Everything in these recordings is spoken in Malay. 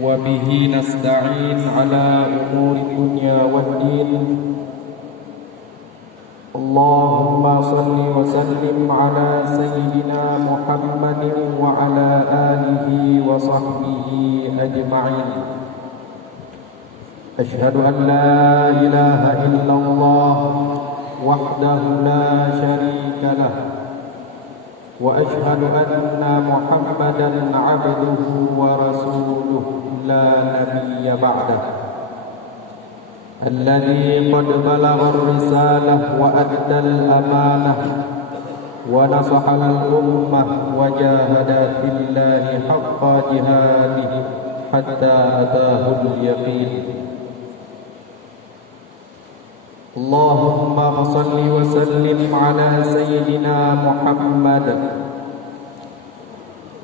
وبه نستعين على أمور الدنيا والدين. اللهم صل وسلم على سيدنا محمد وعلى آله وصحبه أجمعين. أشهد أن لا إله إلا الله وحده لا شريك له، وأشهد أن محمدا عبده ورسوله لا نبي بعده، الذي قد بلغ الرسالة وأدى الأمانة ونصح الأمة وجاهد في الله حق جهاده حتى أتاه اليقين. اللهم صل وسلم على سيدنا محمد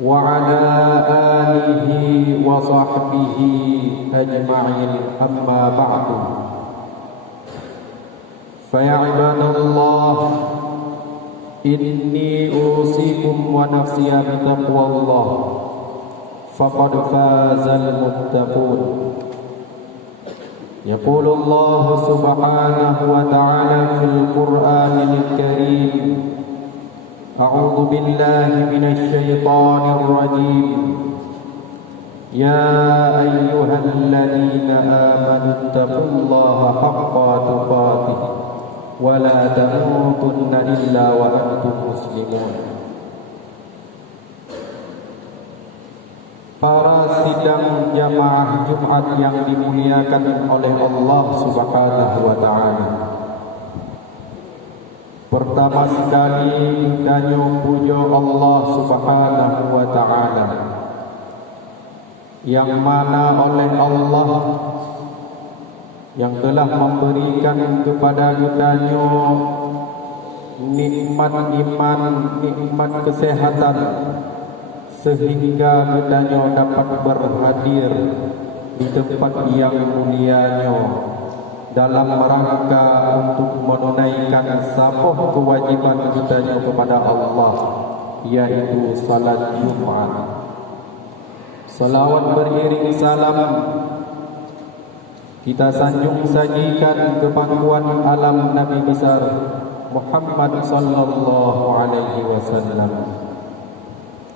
وعلى آله وصحبه أجمعين. أما بعد، فيا عباد الله، إني أوصيكم ونفسي بتقوى الله، فقد فاز المتقون. يقول الله سبحانه وتعالى في القرآن الكريم: أعوذ بالله من الشيطان الرجيم. يا أيها الذين آمنوا اتقوا الله حق تقاته ولا تموتن إلا وأنتم مسلمون. Para sidang jamaah Jumat yang dimuliakan oleh Allah Subhanahu wa Ta'ala, pertama sekali danyo pujo Allah Subhanahu wa Ta'ala, yang mana oleh Allah yang telah memberikan kepada danyo nikmat iman, nikmat kesehatan, sehingga danyo dapat berhadir di tempat yang mulianya dalam rangka untuk menunaikan sapoh kewajiban kita kepada Allah, yaitu salat Jumat. Salawat beriring salam kita sanjung sajikan ke pangkuan alam Nabi besar Muhammad sallallahu alaihi wasallam.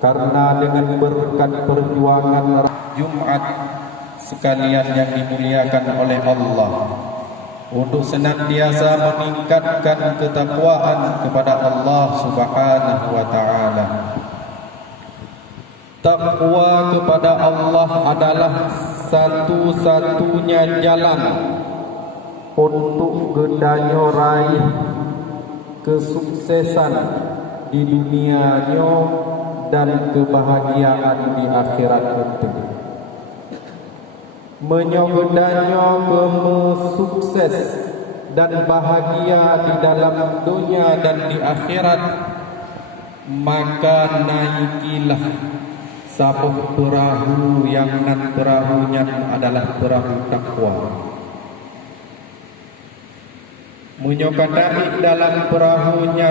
Karena dengan berkat perjuangan Jumat sekalian yang dimuliakan oleh Allah, untuk senantiasa meningkatkan ketakwaan kepada Allah Subhanahu wa Ta'ala. Takwa kepada Allah adalah satu-satunya jalan untuk gedanyo raih kesuksesan di dunianya dan kebahagiaan di akhirat itu. Menyogedanyo sukses dan bahagia di dalam dunia dan di akhirat, maka naikilah sapuh perahu yang nan perahunya adalah perahu takwa. Menyokadai dalam perahunya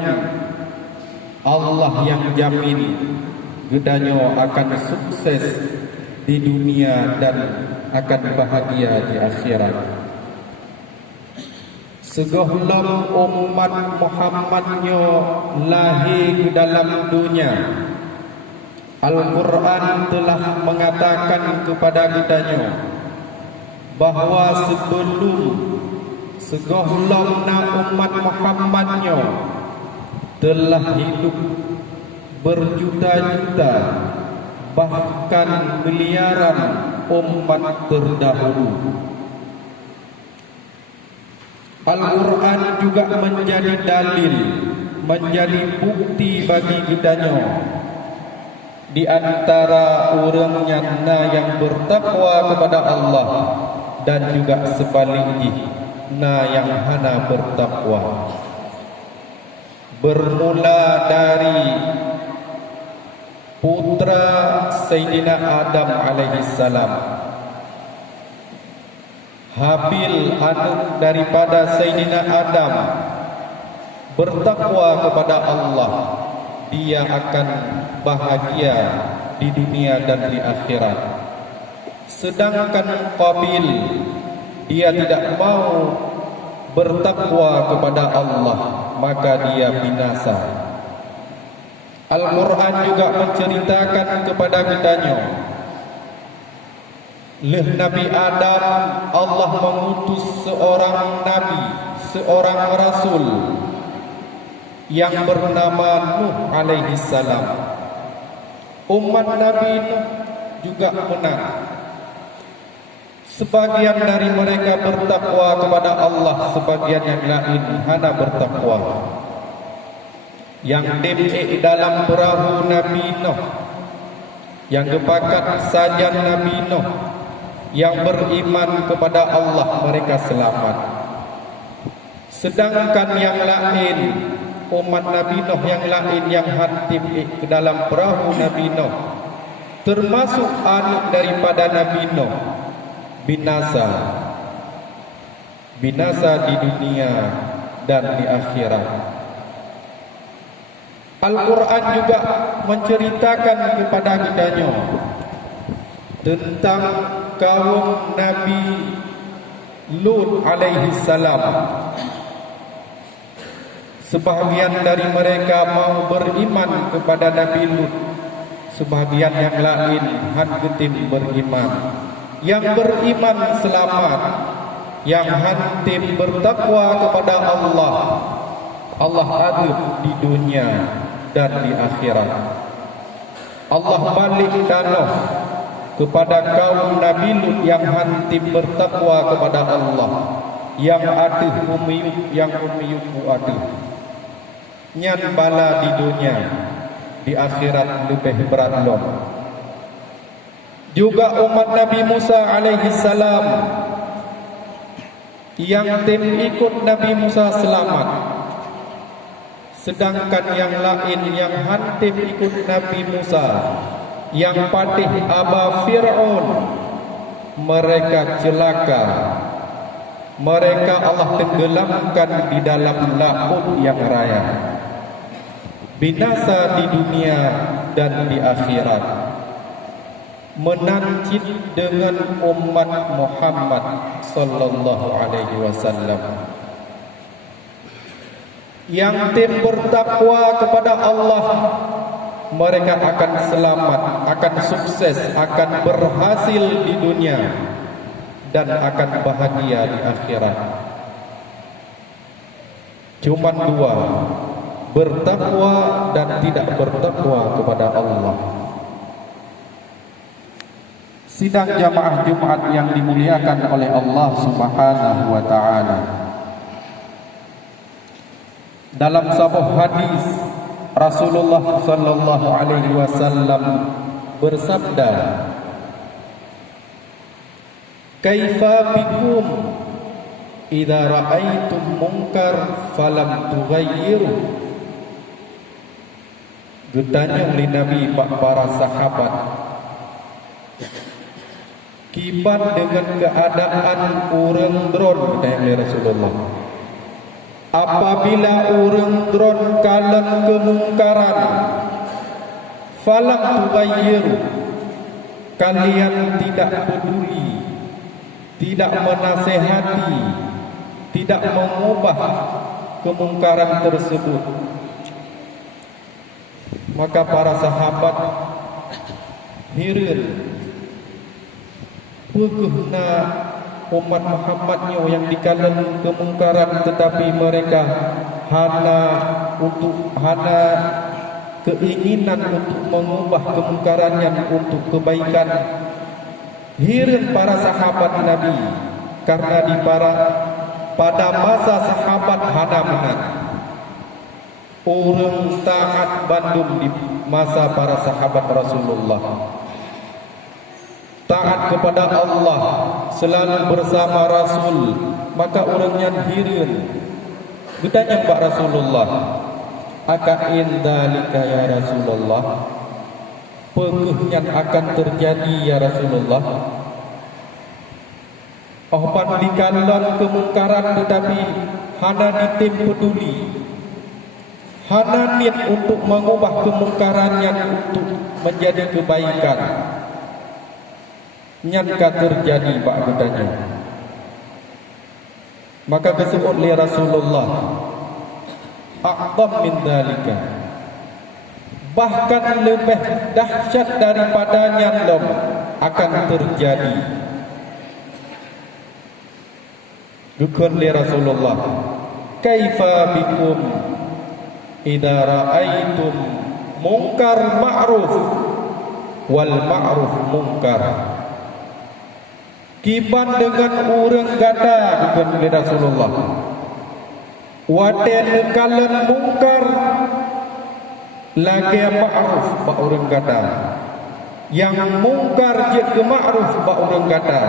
Allah yang jamin gedanyo akan sukses di dunia dan akan bahagia di akhirat. Segohlom umat Muhammadnyo lahir di dalam dunia, Al-Quran telah mengatakan kepada kitanyo bahwa sebelum segohlom na umat Muhammadnyo telah hidup berjuta-juta, bahkan miliaran umat terdahulu. Al-Quran juga menjadi dalil, menjadi bukti bagi kitanyo di antara orangnya yang bertakwa kepada Allah dan juga sebaliknya yang hana bertakwa. Bermula dari putra Sayyidina Adam alaihissalam, Habil anak daripada Sayyidina Adam bertakwa kepada Allah, dia akan bahagia di dunia dan di akhirat. Sedangkan Qabil, dia tidak mau bertakwa kepada Allah, maka dia binasa. Al-Quran juga menceritakan kepada kitanya, Nabi Adam, Allah mengutus seorang nabi, seorang rasul yang bernama Nuh alaihi salam. Umat Nabi Nuh juga menang. Sebagian dari mereka bertakwa kepada Allah, sebagian yang lain hanya bertakwa. Yang diberi dalam perahu Nabi Nuh, yang gepakat sajan Nabi Nuh, yang beriman kepada Allah, mereka selamat. Sedangkan yang lain, umat Nabi Nuh yang lain yang hantib ke dalam perahu Nabi Nuh, termasuk anak daripada Nabi Nuh, binasa. Binasa di dunia dan di akhirat. Al-Quran juga menceritakan kepada kitanya tentang kaum Nabi Lut alaihi salam. Sebahagian dari mereka mau beriman kepada Nabi Lut, sebahagian yang lain hantim beriman. Yang beriman selamat, yang hantim bertakwa kepada Allah, Allah adil di dunia dan di akhirat. Allah balik tanah kepada kaum Nabi Lut yang hantim bertakwa kepada Allah, yang adil umiyuk, yang umiyuk adil. Nyan bala di dunia, di akhirat lebih berat loh. Juga umat Nabi Musa alaihi salam yang tim ikut Nabi Musa selamat. Sedangkan yang lain yang hantim ikut Nabi Musa, yang patih Aba Fir'aun, mereka celaka. Mereka Allah tenggelamkan di dalam laut yang raya. Binasa di dunia dan di akhirat. Menancit dengan umat Muhammad sallallahu alaihi wasallam. Yang tim bertakwa kepada Allah, mereka akan selamat, akan sukses, akan berhasil di dunia dan akan bahagia di akhirat. Cuma dua, bertakwa dan tidak bertakwa kepada Allah. Sidang jamaah Jumat yang dimuliakan oleh Allah Subhanahu wa taala. Dalam sebuah hadis Rasulullah sallallahu alaihi wasallam bersabda, "Kaifa bikum idza ra'aitum munkar falam tughayyiru?" Ditanya oleh Nabi para sahabat, kibat dengan keadaan orang dron, kata Rasulullah. Apabila orang dron kalam kemungkaran, falam tughayyiru, kalian tidak peduli, tidak menasehati, tidak mengubah kemungkaran tersebut. Maka para sahabat heran, bagaimana umat Muhammadnya yang dikalan kemungkaran tetapi mereka hana keinginan untuk mengubah kemungkarannya untuk kebaikan. Heran para sahabat Nabi, karena pada masa sahabat hana benar. Orang taat bandung di masa para sahabat Rasulullah. Taat kepada Allah, selalu bersama Rasul, maka orangnya heran. Bertanya Pak Rasulullah, akain dalika ya Rasulullah, pengehnya akan terjadi ya Rasulullah. Ohban dikalan kemungkaran tetapi hana ditim peduli, hana niat untuk mengubah kemungkarannya untuk menjadi kebaikan. Nyanka terjadi bak gedanya. Maka disebut li Rasulullah a'zam min dzalika, bahkan lebih dahsyat daripadanya lom akan terjadi. Dukun li Rasulullah, kaifa bikum idza ra'aitum munkar ma'ruf wal ma'ruf munkar. Kiban dengan orang gada dukun li Rasulullah, waten kalen mungkar lagi ma'ruf ba orang gada, yang mungkar je ke ma'ruf ba orang gada,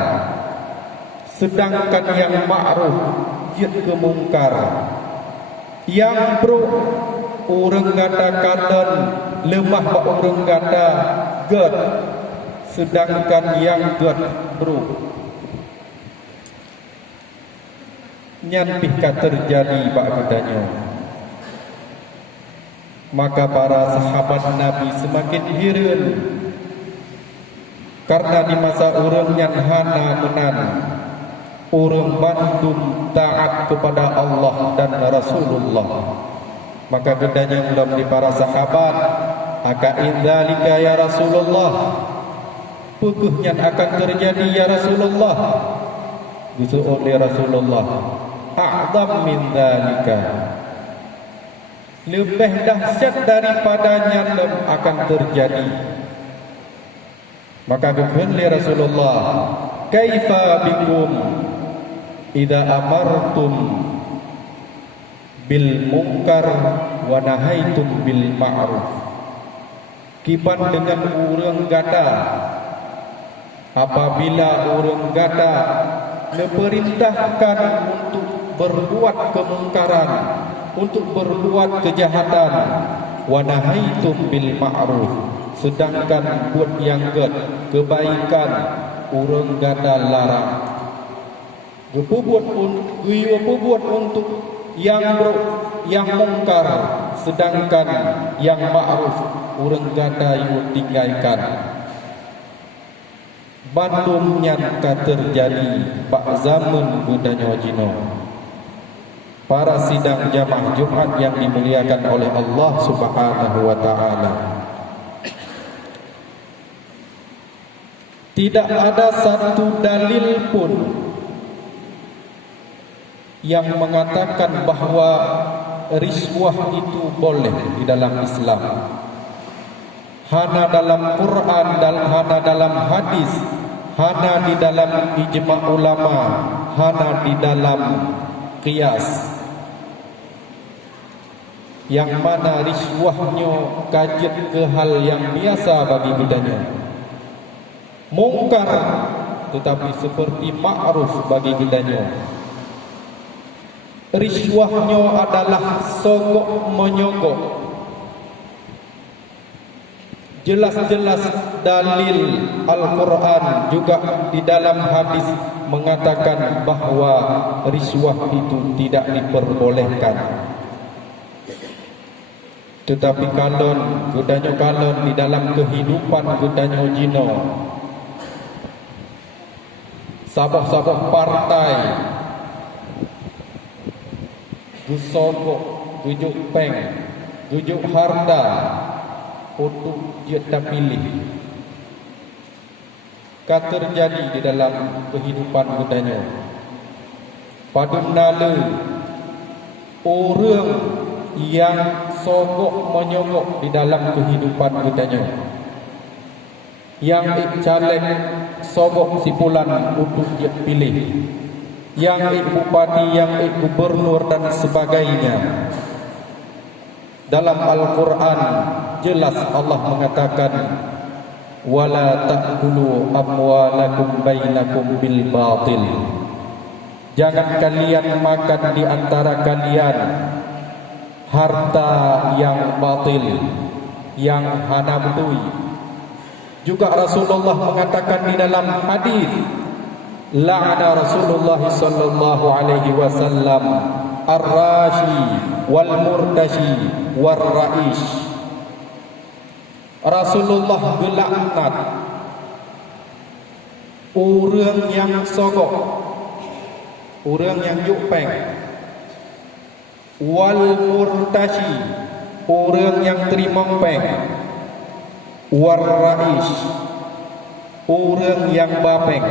sedangkan yang ma'ruf je ke mungkar. Yang bro orang gada kalen lemah ba orang gada ged, sedangkan yang ged bro nyanpihkah terjadi bak gedanya. Maka para sahabat Nabi semakin heran, karena di masa orang yang hana menan, orang bandum taat kepada Allah dan Rasulullah. Maka gedanya ulam di para sahabat, aka indzalika ya Rasulullah, pukuhnya akan terjadi ya Rasulullah. Disuruh oleh Rasulullah, a'zam min dzalika, lebih dahsyat daripadanya akan terjadi. Maka berkata Rasulullah, kaifa bikum idza amartum bil munkar wa nahaitum bil ma'ruf. Kiban dengan orang gada, apabila orang gada diperintahkan untuk berbuat kemungkaran, untuk berbuat kejahatan, wa nahaitum bil ma'ruf, sedangkan buat yang kebaikan orang gada larang. Berbuat untuk yang mungkar, sedangkan yang ma'ruf orang gada yang tinggalkan. Bandungnya terjadi pak zaman budanya jino. Para sidang jamaah Jumat yang dimuliakan oleh Allah Subhanahu wa taala, tidak ada satu dalil pun yang mengatakan bahwa riswah itu boleh di dalam Islam. Hana dalam Quran dan hana dalam hadis, hana di dalam ijma' ulama, hana di dalam qiyas, yang mana riswahnya kajet ke hal yang biasa bagi budanya. Mungkar tetapi seperti ma'ruf bagi budanya. Riswahnya adalah sogok menyogok. Jelas-jelas dalil Al-Quran juga di dalam hadis mengatakan bahwa riswah itu tidak diperbolehkan. Tetapi kalon di dalam kehidupan gudanyo jino, sabah-sabah partai gusogok, gujuk peng, gujuk harta untuk dia pilih, terjadi di dalam kehidupan budanya. Padunala orang yang sogok menyogok di dalam kehidupan budanya, yang caleg sogok sipulan untuk dia pilih, yang bupati, yang gubernur dan sebagainya. Dalam Al-Quran jelas Allah mengatakan, wala ta'kulu amwalakum bainakum bil batil. Jangan kalian makan di antara kalian harta yang batil, yang hana betui. Juga Rasulullah mengatakan di dalam hadis, la'ana Rasulullah sallallahu alaihi wasallam ar-rashi wal murtashi war ra'ish. Rasulullah gelaknat orang yang sogok, orang yang jupeng, wal murtashi, orang yang terima peng, war rais, orang yang bapeng,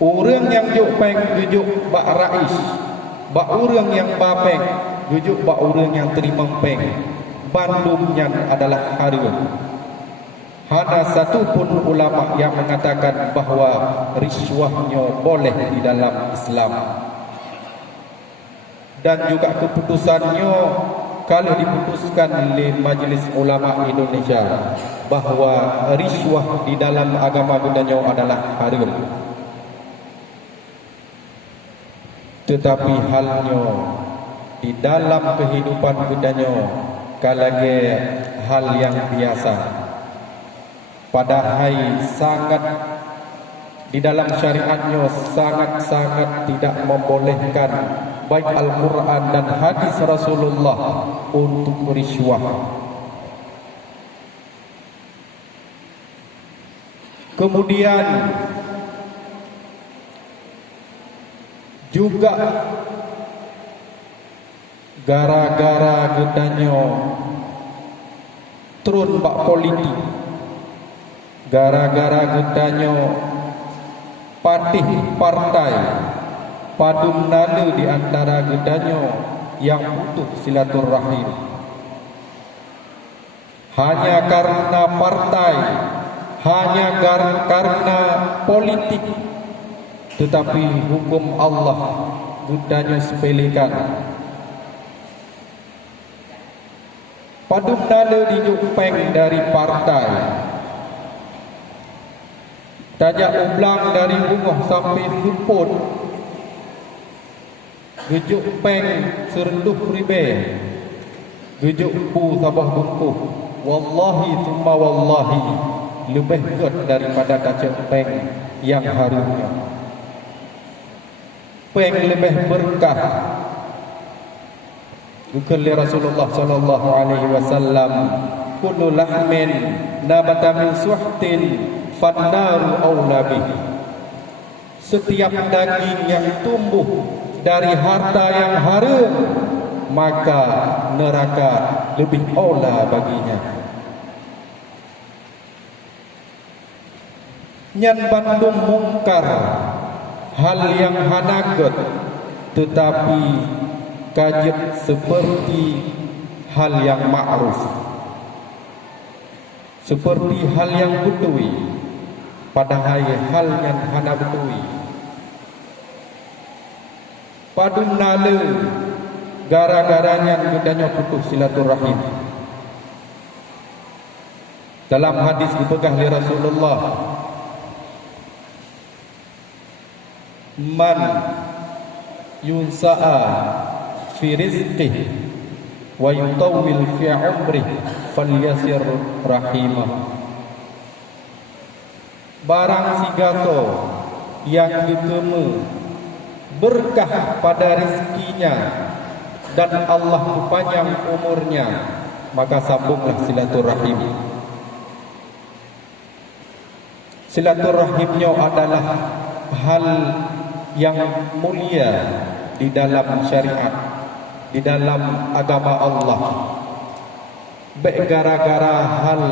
orang yang jupeng jujuk bak rais, bak orang yang bapeng jujuk bak orang yang terima peng, bandumnya adalah harum. Hanya satu pun ulama yang mengatakan bahawa riswahnya boleh di dalam Islam. Dan juga keputusannya kalau diputuskan oleh Majlis Ulama Indonesia bahawa riswah di dalam agama budaya adalah haram. Tetapi halnya di dalam kehidupan budaya kalage hal yang biasa. Padahal sangat di dalam syariatnya sangat-sangat tidak membolehkan baik Al-Quran dan hadis Rasulullah untuk riswah. Kemudian juga gara-gara gedanya turun bak politik, gara-gara gedanya patih partai padum nalu di antara gedanya yang putus silaturahim hanya karena partai, hanya karena politik, tetapi hukum Allah gedanya sepelekan. Padum nalu dijupeng dari partai, tajak ublang dari bunga sampai luput, gejuk peng serenduh ribe, gejuk pu sabah bungkuh. Wallahi summa wallahi lebih good daripada tajak peng yang harumnya. Peng lebih berkah. Bukan Rasulullah sallallahu alaihi wasallam, kullu lahmin nabata min suhtin fannaru aula bihi. Setiap daging yang tumbuh dari harta yang haram, maka neraka lebih aula baginya. Nyan bandung mungkar, hal yang hanagat, tetapi kajet seperti hal yang ma'ruf, seperti hal yang betui, padahal hal yang hana betui. Padum nale gara-garanya gedanya putus silaturahim. Dalam hadis dipegang oleh Rasulullah, man yunsa'a fi rizqihi wa yutawwil fi umrihi falyasir rahimah. Barang sigato yang ditemu berkah pada rezekinya dan Allah panjang umurnya, maka sambunglah silaturahim. Silaturahimnya adalah hal yang mulia di dalam syariat, di dalam agama Allah. Baik gara-gara hal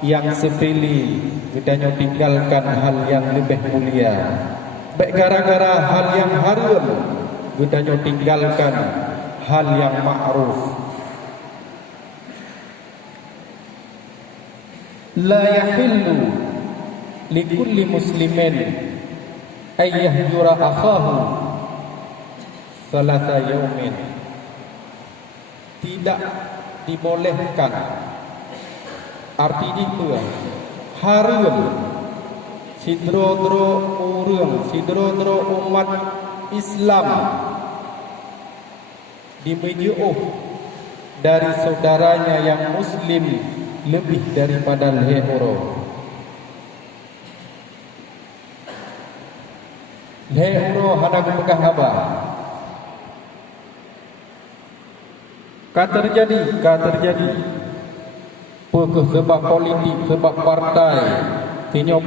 yang sepele kita tinggalkan hal yang lebih mulia. Baik gara-gara hal yang haram kita tinggalkan hal yang ma'ruf. La yahillu likulli muslimin ayyahjura akhahu salata yaumin. Tidak dibolehkan, arti itu haram sidro-dro urang, sidro-dro umat Islam dimejuh dari saudaranya yang muslim lebih daripada lehoro. Lehoro hana pegang apa? Terjadi sebab politik, sebab partai, tinyo